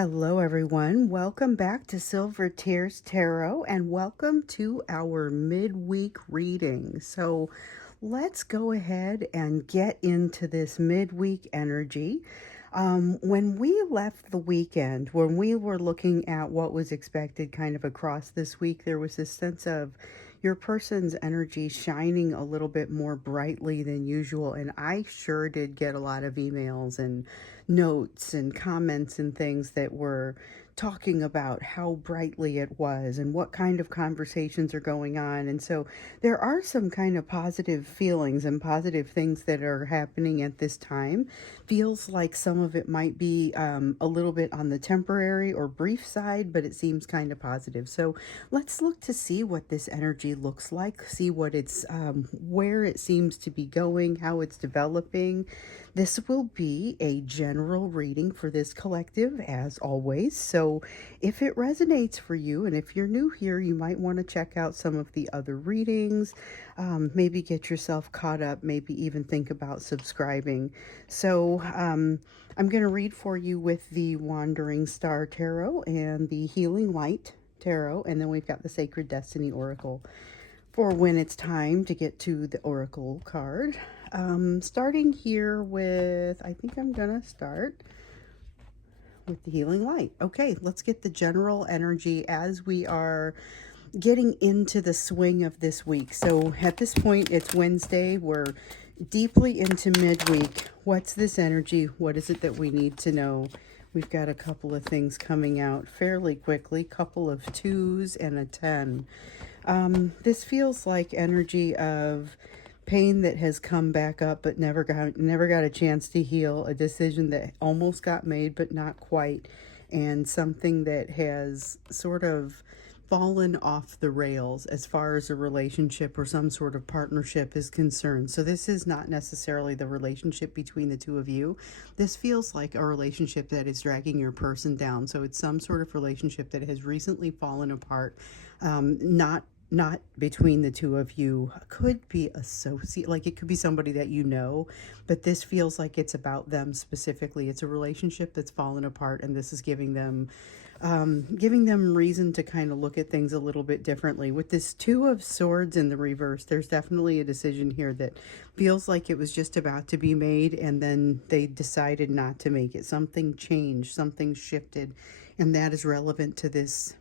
Hello, everyone. Welcome back to Silver Tears Tarot and welcome to our midweek reading. So let's go ahead and get into this midweek energy. When we left the weekend, when we were looking at what was expected kind of across this week, there was this sense of your person's energy shining a little bit more brightly than usual. And I sure did get a lot of emails and notes and comments and things that were talking about how brightly it was and what kind of conversations are going on. And so there are some kind of positive feelings and positive things that are happening at this time. Feels like some of it might be a little bit on the temporary or brief side, but it seems kind of positive. So let's look to see what this energy looks like, see what it's where it seems to be going, how it's developing. This will be a general reading for this collective, as always. So if it resonates for you, and if you're new here, you might want to check out some of the other readings, maybe get yourself caught up, maybe even think about subscribing. So I'm going to read for you with the Wandering Star Tarot and the Healing Light Tarot, and then we've got the Sacred Destiny Oracle for when it's time to get to the Oracle card. Starting here with, I think I'm gonna start with the Healing Light. Okay, let's get the general energy as we are getting into the swing of this week. So at this point, it's Wednesday. We're deeply into midweek. What's this energy? What is it that we need to know? We've got a couple of things coming out fairly quickly, couple of 2s and a 10. This feels like energy of pain that has come back up but never got a chance to heal, a decision that almost got made but not quite, and something that has sort of fallen off the rails as far as a relationship or some sort of partnership is concerned. So this is not necessarily the relationship between the two of you. This feels like a relationship that is dragging your person down. So it's some sort of relationship that has recently fallen apart, not between the two of you. Could be associate, like it could be somebody that you know, but this feels like it's about them specifically. It's a relationship that's fallen apart, and this is giving them reason to kind of look at things a little bit differently. With this 2 of Swords in the reverse, there's definitely a decision here that feels like it was just about to be made, and then they decided not to make it. Something changed, something shifted, and that is relevant to this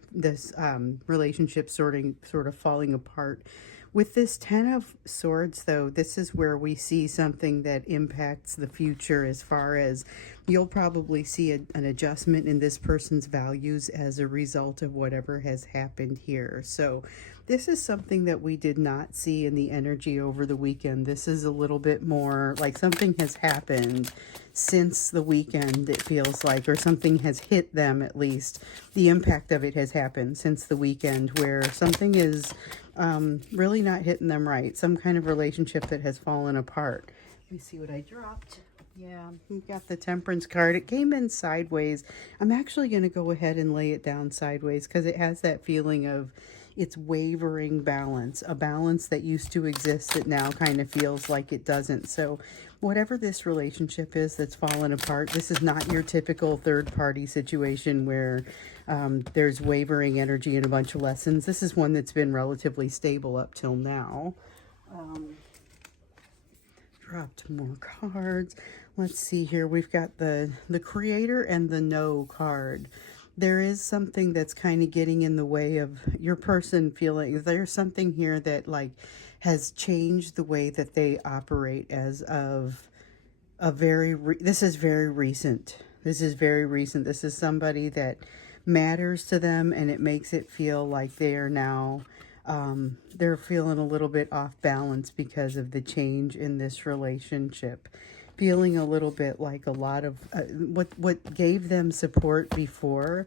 relationship sort of falling apart. With this 10 of Swords, though, this is where we see something that impacts the future, as far as you'll probably see an adjustment in this person's values as a result of whatever has happened here. So this is something that we did not see in the energy over the weekend. This is a little bit more like something has happened since the weekend, it feels like, or something has hit them at least. The impact of it has happened since the weekend, where something is really not hitting them right. Some kind of relationship that has fallen apart. Let me see what I dropped. Yeah, we got the Temperance card. It came in sideways. I'm actually going to go ahead and lay it down sideways because it has that feeling of it's wavering balance, a balance that used to exist that now kind of feels like it doesn't. So whatever this relationship is that's fallen apart, this is not your typical third-party situation where there's wavering energy and a bunch of lessons. This is one that's been relatively stable up till now. Dropped more cards. Let's see here. We've got the Creator and the No card. There is something that's kind of getting in the way of your person feeling. There's something here that like has changed the way that they operate as of a this is very recent. This is very recent. This is somebody that matters to them, and it makes it feel like they are now they're feeling a little bit off balance because of the change in this relationship. Feeling a little bit like a lot of what gave them support before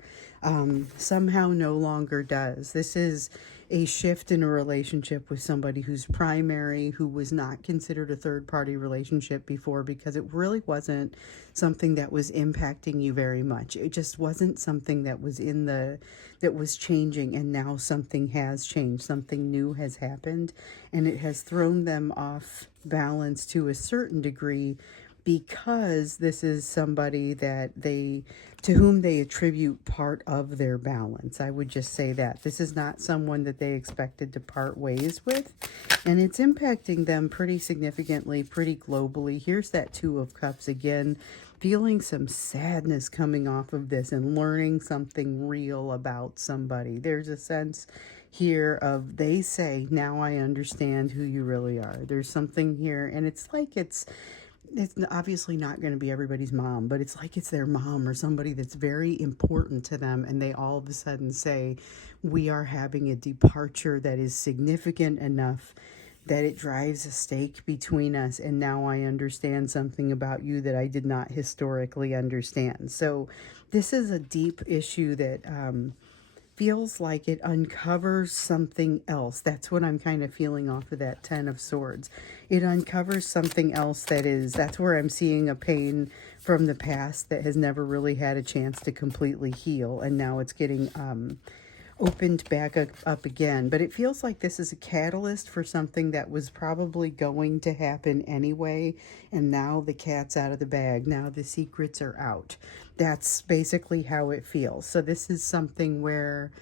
somehow no longer does. This is a shift in a relationship with somebody who's primary, who was not considered a third-party relationship before, because it really wasn't something that was impacting you very much. It just wasn't something that was that was changing, and now something has changed. Something new has happened, and it has thrown them off balance to a certain degree, because this is somebody that to whom they attribute part of their balance. I would just say that this is not someone that they expected to part ways with, and it's impacting them pretty significantly, pretty globally. Here's that Two of Cups again, feeling some sadness coming off of this and learning something real about somebody. There's a sense here of, they say, now I understand who you really are. There's something here, and it's like it's obviously not going to be everybody's mom, but it's like it's their mom or somebody that's very important to them, and they all of a sudden say, we are having a departure that is significant enough that it drives a stake between us, and now I understand something about you that I did not historically understand. So this is a deep issue that feels like it uncovers something else. That's what I'm kind of feeling off of that Ten of Swords. It uncovers something else that's where I'm seeing a pain from the past that has never really had a chance to completely heal, and now it's getting opened back up again. But it feels like this is a catalyst for something that was probably going to happen anyway, and now the cat's out of the bag. Now the secrets are out. That's basically how it feels. So this is something where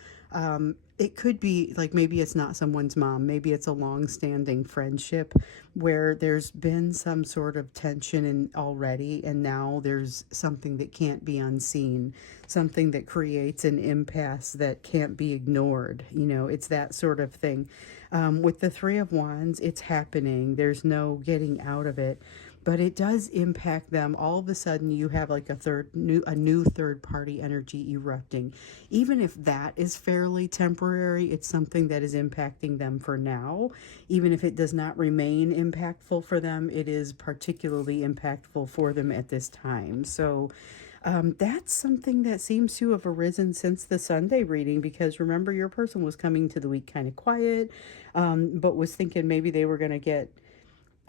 it could be like, maybe it's not someone's mom, maybe it's a long-standing friendship where there's been some sort of tension already, and now there's something that can't be unseen, something that creates an impasse that can't be ignored. It's that sort of thing. With the Three of Wands, it's happening. There's no getting out of it. But it does impact them. All of a sudden, you have like a new third party energy erupting. Even if that is fairly temporary, it's something that is impacting them for now. Even if it does not remain impactful for them, it is particularly impactful for them at this time. So that's something that seems to have arisen since the Sunday reading, because remember, your person was coming to the week kind of quiet, but was thinking maybe they were going to get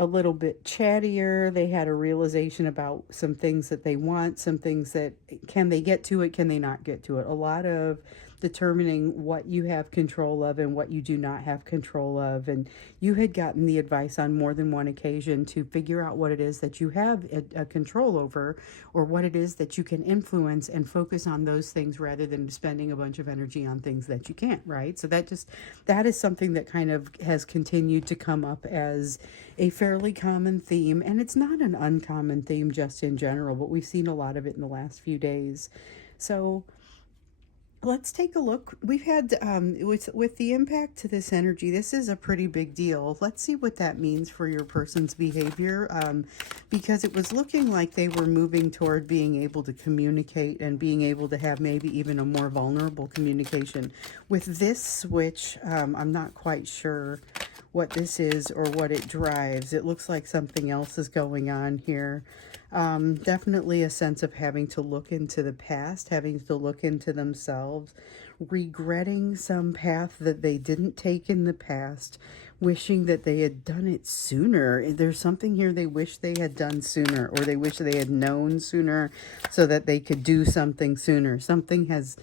a little bit chattier. They had a realization about some things that they want, some things that, can they get to it, can they not get to it? A lot of determining what you have control of and what you do not have control of. And you had gotten the advice on more than one occasion to figure out what it is that you have a control over, or what it is that you can influence, and focus on those things rather than spending a bunch of energy on things that you can't, right? So that is something that kind of has continued to come up as a fairly common theme, and it's not an uncommon theme just in general, but we've seen a lot of it in the last few days. So let's take a look. We've had, with the impact to this energy, this is a pretty big deal. Let's see what that means for your person's behavior, because it was looking like they were moving toward being able to communicate and being able to have maybe even a more vulnerable communication. With this switch, I'm not quite sure what this is or what it drives. It looks like something else is going on here. Definitely a sense of having to look into the past, having to look into themselves, regretting some path that they didn't take in the past, wishing that they had done it sooner. There's something here they wish they had done sooner, or they wish they had known sooner so that they could do something sooner. Something has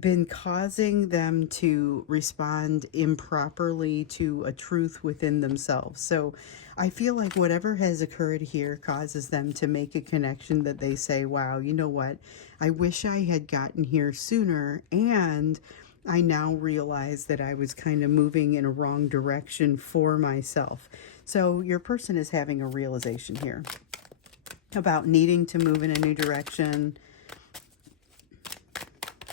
been causing them to respond improperly to a truth within themselves. So I feel like whatever has occurred here causes them to make a connection that they say, wow, you know what? I wish I had gotten here sooner, and I now realize that I was kind of moving in a wrong direction for myself. So your person is having a realization here about needing to move in a new direction,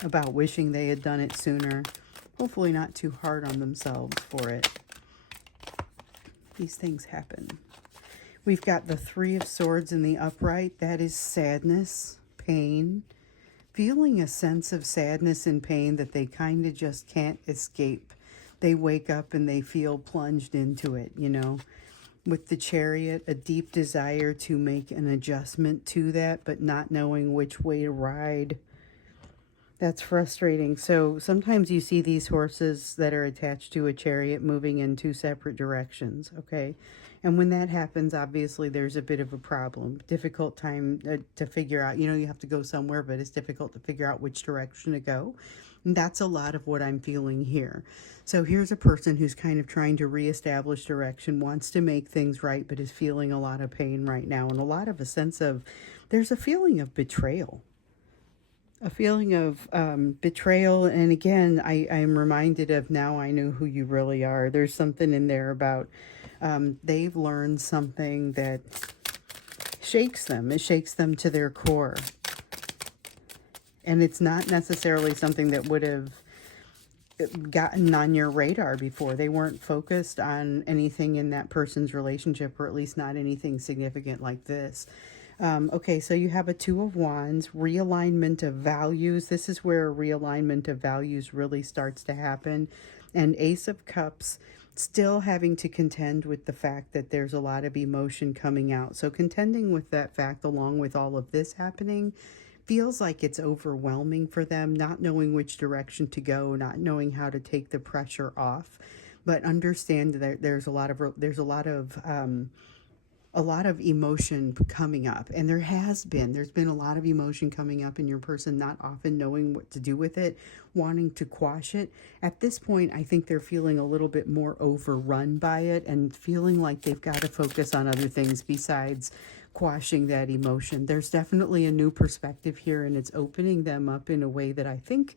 about wishing they had done it sooner. Hopefully not too hard on themselves for it. These things happen. We've got the Three of Swords in the upright. That is sadness, pain, feeling a sense of sadness and pain that they kind of just can't escape. They wake up and they feel plunged into it, With the Chariot, a deep desire to make an adjustment to that, but not knowing which way to ride. That's frustrating. So sometimes you see these horses that are attached to a chariot moving in two separate directions, okay? And when that happens, obviously there's a bit of a problem. Difficult time to figure out, you have to go somewhere, but it's difficult to figure out which direction to go. And that's a lot of what I'm feeling here. So here's a person who's kind of trying to reestablish direction, wants to make things right, but is feeling a lot of pain right now, and a lot of a sense of, there's a feeling of betrayal. A feeling of betrayal. And again, I am reminded of, now I know who you really are. There's something in there about they've learned something that shakes them. It shakes them to their core. And it's not necessarily something that would have gotten on your radar before. They weren't focused on anything in that person's relationship, or at least not anything significant like this. Okay, so you have a Two of Wands, realignment of values. This is where a realignment of values really starts to happen. And Ace of Cups, still having to contend with the fact that there's a lot of emotion coming out. So contending with that fact along with all of this happening feels like it's overwhelming for them, not knowing which direction to go, not knowing how to take the pressure off. But understand that there's a lot of emotion coming up, and there's been a lot of emotion coming up in your person, not often knowing what to do with it, wanting to quash it. At this point, I think they're feeling a little bit more overrun by it and feeling like they've got to focus on other things besides quashing that emotion. There's definitely a new perspective here, and it's opening them up in a way that I think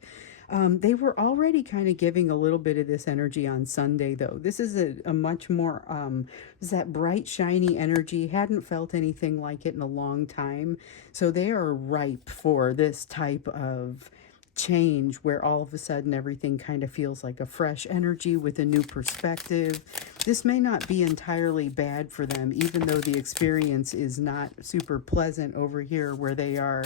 they were already kind of giving a little bit of this energy on Sunday, though. This is a much more, is that bright, shiny energy. Hadn't felt anything like it in a long time. So they are ripe for this type of change where all of a sudden everything kind of feels like a fresh energy with a new perspective. This may not be entirely bad for them, even though the experience is not super pleasant over here where they are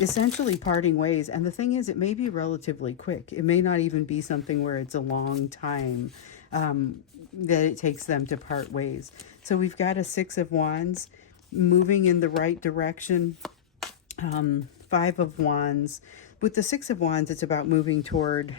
essentially parting ways. And the thing is, it may be relatively quick. It may not even be something where it's a long time that it takes them to part ways. So we've got a Six of Wands moving in the right direction. Five of Wands. With the Six of Wands, it's about moving toward,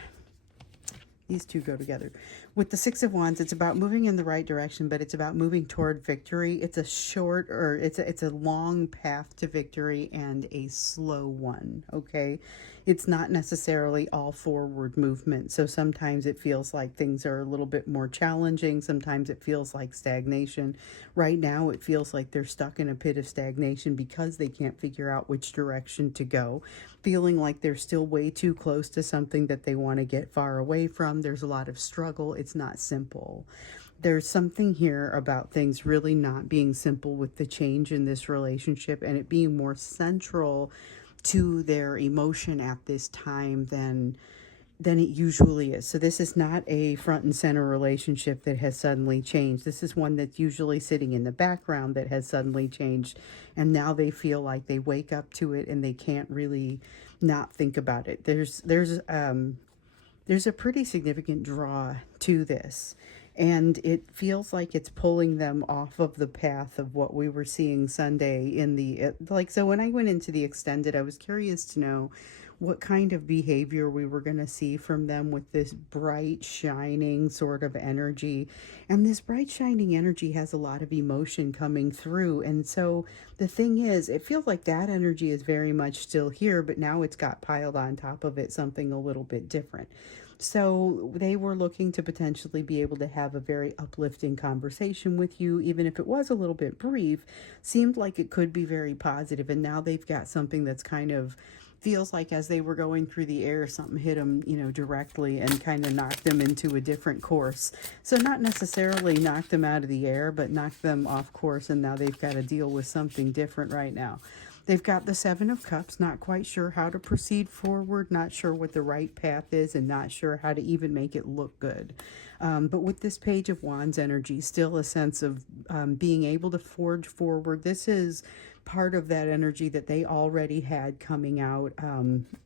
these two go together. With the Six of Wands, it's about moving in the right direction, but it's about moving toward victory. It's a short, or it's a long path to victory and a slow one, okay? It's not necessarily all forward movement. So sometimes it feels like things are a little bit more challenging. Sometimes it feels like stagnation. Right now, it feels like they're stuck in a pit of stagnation because they can't figure out which direction to go. Feeling like they're still way too close to something that they want to get far away from. There's a lot of struggle. It's not simple. There's something here about things really not being simple with the change in this relationship, and it being more central to their emotion at this time than it usually is. So this is not a front and center relationship that has suddenly changed. This is one that's usually sitting in the background that has suddenly changed, and now they feel like they wake up to it and they can't really not think about it. There's a pretty significant draw to this, and it feels like it's pulling them off of the path of what we were seeing Sunday in the, so when I went into the extended, I was curious to know what kind of behavior we were going to see from them with this bright, shining sort of energy. And this bright, shining energy has a lot of emotion coming through. And so the thing is, it feels like that energy is very much still here, but now it's got piled on top of it something a little bit different. So they were looking to potentially be able to have a very uplifting conversation with you, even if it was a little bit brief, seemed like it could be very positive. And now they've got something that's kind of feels like as they were going through the air, something hit them, directly and kind of knocked them into a different course. So not necessarily knocked them out of the air, but knocked them off course. And now they've got to deal with something different right now. They've got the Seven of Cups, not quite sure how to proceed forward, not sure what the right path is, and not sure how to even make it look good. But with this Page of Wands energy, still a sense of being able to forge forward. This is part of that energy that they already had coming out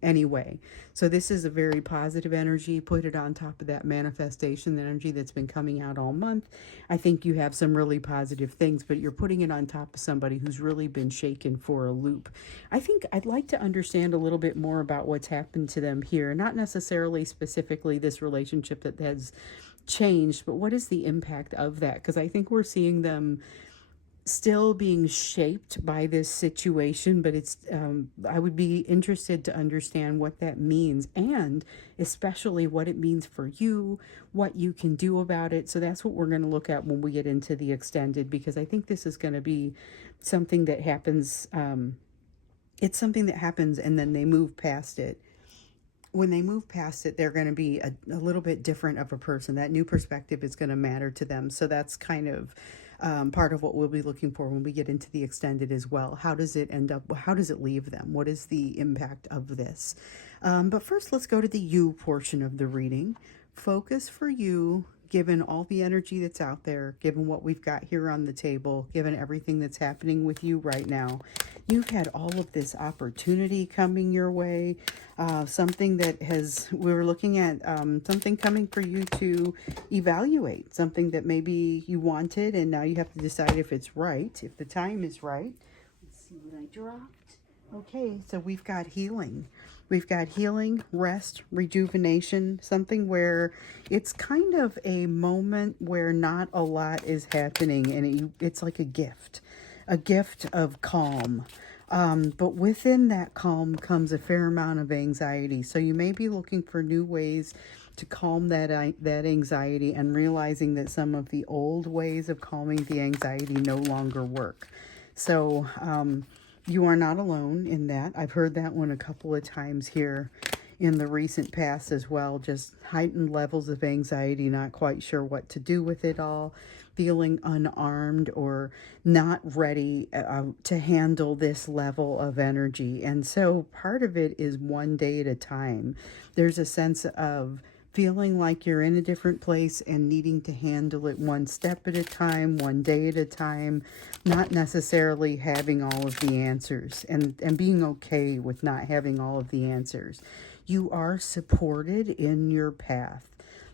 anyway. So this is a very positive energy. Put it on top of that manifestation energy that's been coming out all month. I think you have some really positive things, but you're putting it on top of somebody who's really been shaken for a loop. I think I'd like to understand a little bit more about what's happened to them here. Not necessarily specifically this relationship that has changed, but what is the impact of that? Because I think we're seeing them still being shaped by this situation, but it's I would be interested to understand what that means, and especially what it means for you, what you can do about it. So that's what we're going to look at when we get into the extended, because I think this is going to be something that happens. It's something that happens and then they move past it. When they move past it, they're going to be a little bit different of a person. That new perspective is going to matter to them. So that's kind of part of what we'll be looking for when we get into the extended as well. How does it end up? How does it leave them? What is the impact of this? But first, let's go to the you portion of the reading. Focus for you, given all the energy that's out there, given what we've got here on the table, given everything that's happening with you right now. You've had all of this opportunity coming your way, something that we were looking at something coming for you to evaluate, something that maybe you wanted, and now you have to decide if it's right, if the time is right. Let's see what I dropped. Okay, so we've got healing. We've got healing, rest, rejuvenation, something where it's kind of a moment where not a lot is happening, and it's like a gift of calm. But within that calm comes a fair amount of anxiety. So you may be looking for new ways to calm that anxiety, and realizing that some of the old ways of calming the anxiety no longer work. So you are not alone in that. I've heard that one a couple of times here in the recent past as well. Just heightened levels of anxiety, not quite sure what to do with it all, feeling unarmed or not ready to handle this level of energy. And so part of it is one day at a time. There's a sense of feeling like you're in a different place and needing to handle it one step at a time, one day at a time, not necessarily having all of the answers, and being okay with not having all of the answers. You are supported in your path.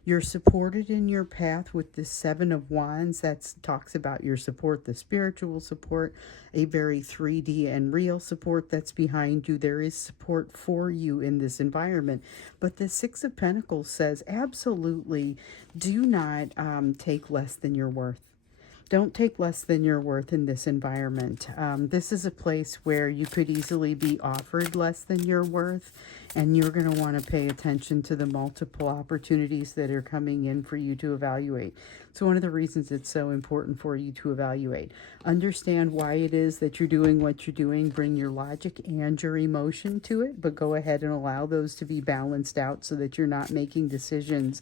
You're supported in your path with the Seven of Wands. That talks about your support, the spiritual support, a very 3D and real support that's behind you. There is support for you in this environment. But the Six of Pentacles says, absolutely, do not take less than your worth. Don't take less than your worth in this environment. This is a place where you could easily be offered less than your worth, and you're going to want to pay attention to the multiple opportunities that are coming in for you to evaluate. So one of the reasons it's so important for you to evaluate. Understand why it is that you're doing what you're doing. Bring your logic and your emotion to it, but go ahead and allow those to be balanced out so that you're not making decisions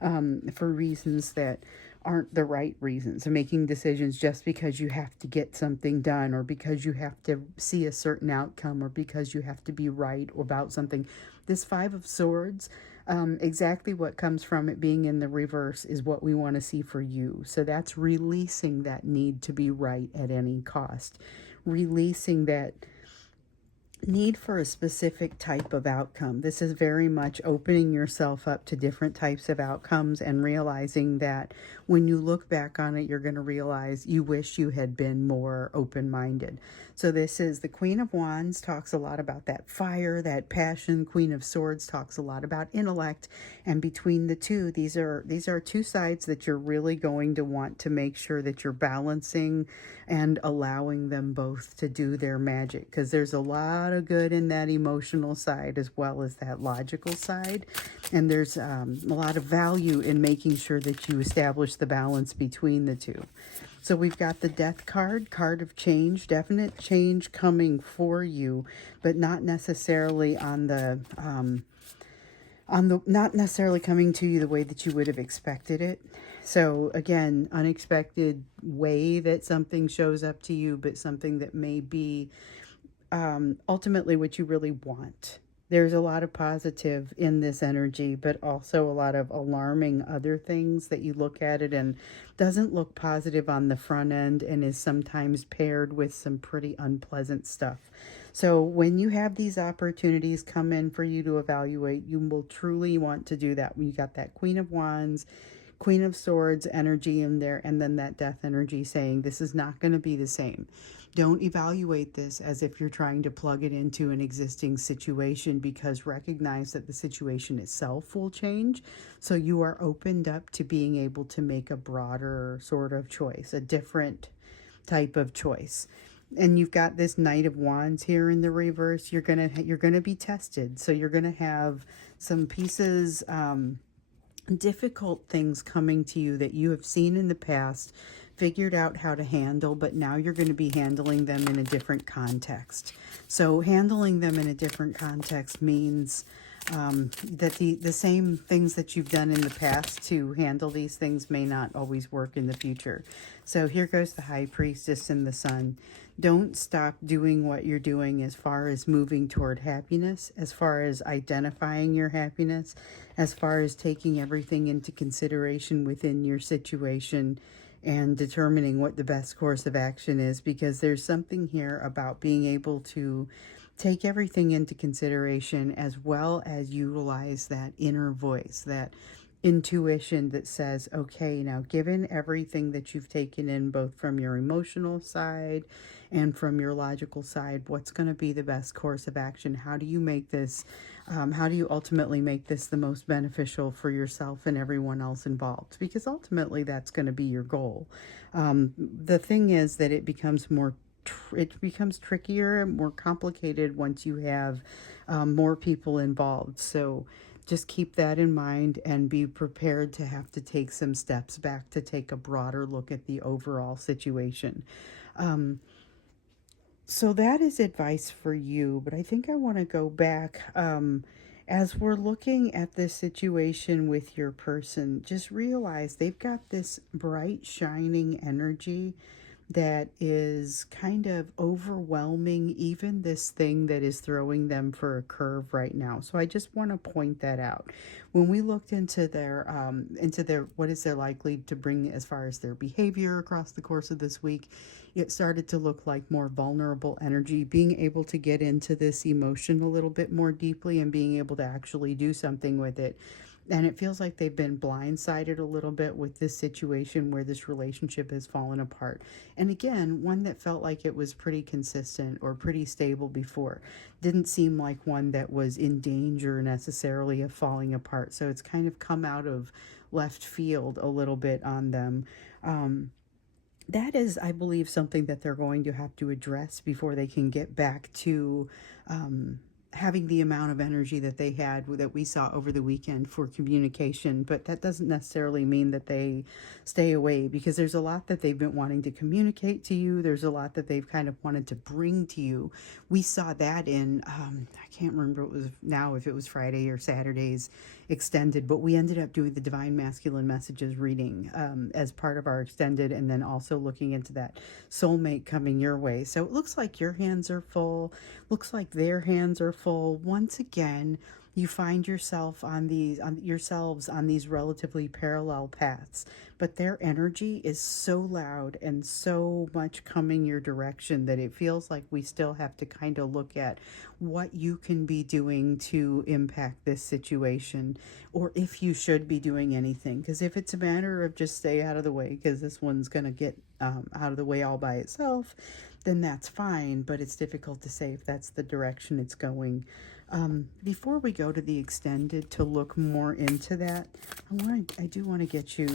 for reasons that aren't the right reasons, and making decisions just because you have to get something done, or because you have to see a certain outcome, or because you have to be right about something. This Five of Swords, exactly what comes from it being in the reverse is what we want to see for you. So that's releasing that need to be right at any cost, releasing that need for a specific type of outcome. This is very much opening yourself up to different types of outcomes, and realizing that when you look back on it, you're going to realize you wish you had been more open-minded. So this is the Queen of Wands, talks a lot about that fire, that passion. Queen of Swords talks a lot about intellect. And between the two, these are two sides that you're really going to want to make sure that you're balancing and allowing them both to do their magic, because there's a lot of good in that emotional side as well as that logical side, and there's a lot of value in making sure that you establish the balance between the two. So we've got the Death card, card of change, definite change coming for you, but not necessarily not necessarily coming to you the way that you would have expected it. So again, unexpected way that something shows up to you, but something that may be ultimately what you really want. There's a lot of positive in this energy, but also a lot of alarming other things that you look at it and doesn't look positive on the front end, and is sometimes paired with some pretty unpleasant stuff. So when you have these opportunities come in for you to evaluate, you will truly want to do that. When you got that Queen of Wands, Queen of Swords energy in there, and then that Death energy saying this is not going to be the same. Don't evaluate this as if you're trying to plug it into an existing situation, because recognize that the situation itself will change. So you are opened up to being able to make a broader sort of choice, a different type of choice. And you've got this Knight of Wands here in the reverse. You're gonna be tested. So you're gonna have some pieces, difficult things coming to you that you have seen in the past, figured out how to handle, but now you're going to be handling them in a different context. So handling them in a different context means that the same things that you've done in the past to handle these things may not always work in the future. So here goes the High Priestess and the Sun. Don't stop doing what you're doing as far as moving toward happiness, as far as identifying your happiness, as far as taking everything into consideration within your situation and determining what the best course of action is, because there's something here about being able to take everything into consideration as well as utilize that inner voice, that intuition that says, okay, now given everything that you've taken in both from your emotional side and from your logical side, what's going to be the best course of action? How do you make this, how do you ultimately make this the most beneficial for yourself and everyone else involved? Because ultimately that's going to be your goal. The thing is that it becomes trickier and more complicated once you have more people involved. So just keep that in mind and be prepared to have to take some steps back to take a broader look at the overall situation. So that is advice for you, but I think I want to go back, as we're looking at this situation with your person. Just realize they've got this bright, shining energy that is kind of overwhelming even this thing that is throwing them for a curve right now. So I just want to point that out. When we looked into their what is they're likely to bring as far as their behavior across the course of this week, it started to look like more vulnerable energy, being able to get into this emotion a little bit more deeply and being able to actually do something with it. And it feels like they've been blindsided a little bit with this situation where this relationship has fallen apart. And again, one that felt like it was pretty consistent or pretty stable before. Didn't seem like one that was in danger necessarily of falling apart. So it's kind of come out of left field a little bit on them. That is, I believe, something that they're going to have to address before they can get back to having the amount of energy that they had, that we saw over the weekend for communication. But that doesn't necessarily mean that they stay away, because there's a lot that they've been wanting to communicate to you. There's a lot that they've kind of wanted to bring to you. We saw that in, I can't remember if it was Friday or Saturday's extended, but we ended up doing the Divine Masculine Messages reading as part of our extended, and then also looking into that soulmate coming your way. So it looks like your hands are full, looks like their hands are full. Once again, you find yourselves on these relatively parallel paths, but their energy is so loud and so much coming your direction that it feels like we still have to kind of look at what you can be doing to impact this situation, or if you should be doing anything. Because if it's a matter of just stay out of the way because this one's going to get out of the way all by itself, then that's fine, but it's difficult to say if that's the direction it's going. Before we go to the extended to look more into that, I do want to get you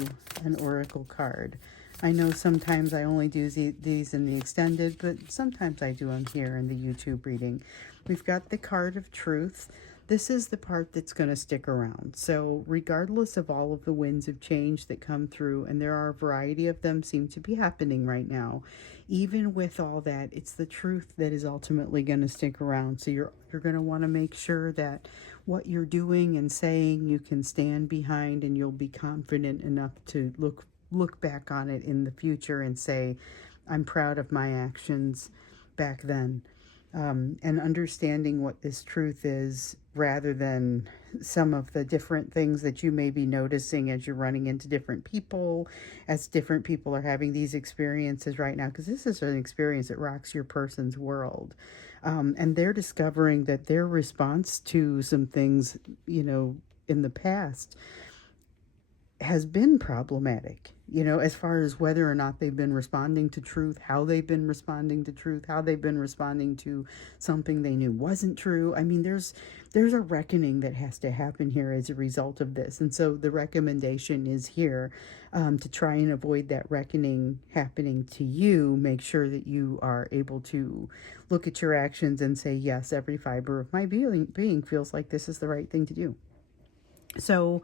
an oracle card. I know sometimes I only do these in the extended, but sometimes I do them here in the YouTube reading. We've got the card of truth. This is the part that's going to stick around. So regardless of all of the winds of change that come through, and there are a variety of them seem to be happening right now, even with all that, it's the truth that is ultimately going to stick around. So you're going to want to make sure that what you're doing and saying you can stand behind, and you'll be confident enough to look back on it in the future and say, I'm proud of my actions back then. And understanding what this truth is, rather than some of the different things that you may be noticing as you're running into different people, as different people are having these experiences right now, because this is an experience that rocks your person's world. And they're discovering that their response to some things, in the past has been problematic. as far as whether or not they've been responding to truth, how they've been responding to truth, how they've been responding to something they knew wasn't true. I mean, there's a reckoning that has to happen here as a result of this. And so the recommendation is here, to try and avoid that reckoning happening to you. Make sure that you are able to look at your actions and say, yes, every fiber of my being feels like this is the right thing to do. So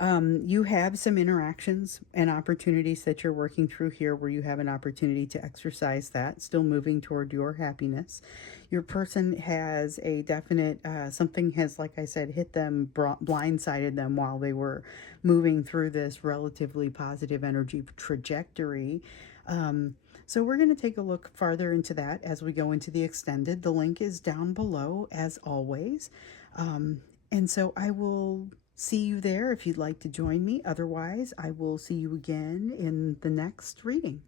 you have some interactions and opportunities that you're working through here where you have an opportunity to exercise that, still moving toward your happiness. Your person has a definite, something has, like I said, hit them, blindsided them while they were moving through this relatively positive energy trajectory. So we're going to take a look farther into that as we go into the extended. The link is down below as always. And so I will see you there if you'd like to join me. Otherwise, I will see you again in the next reading.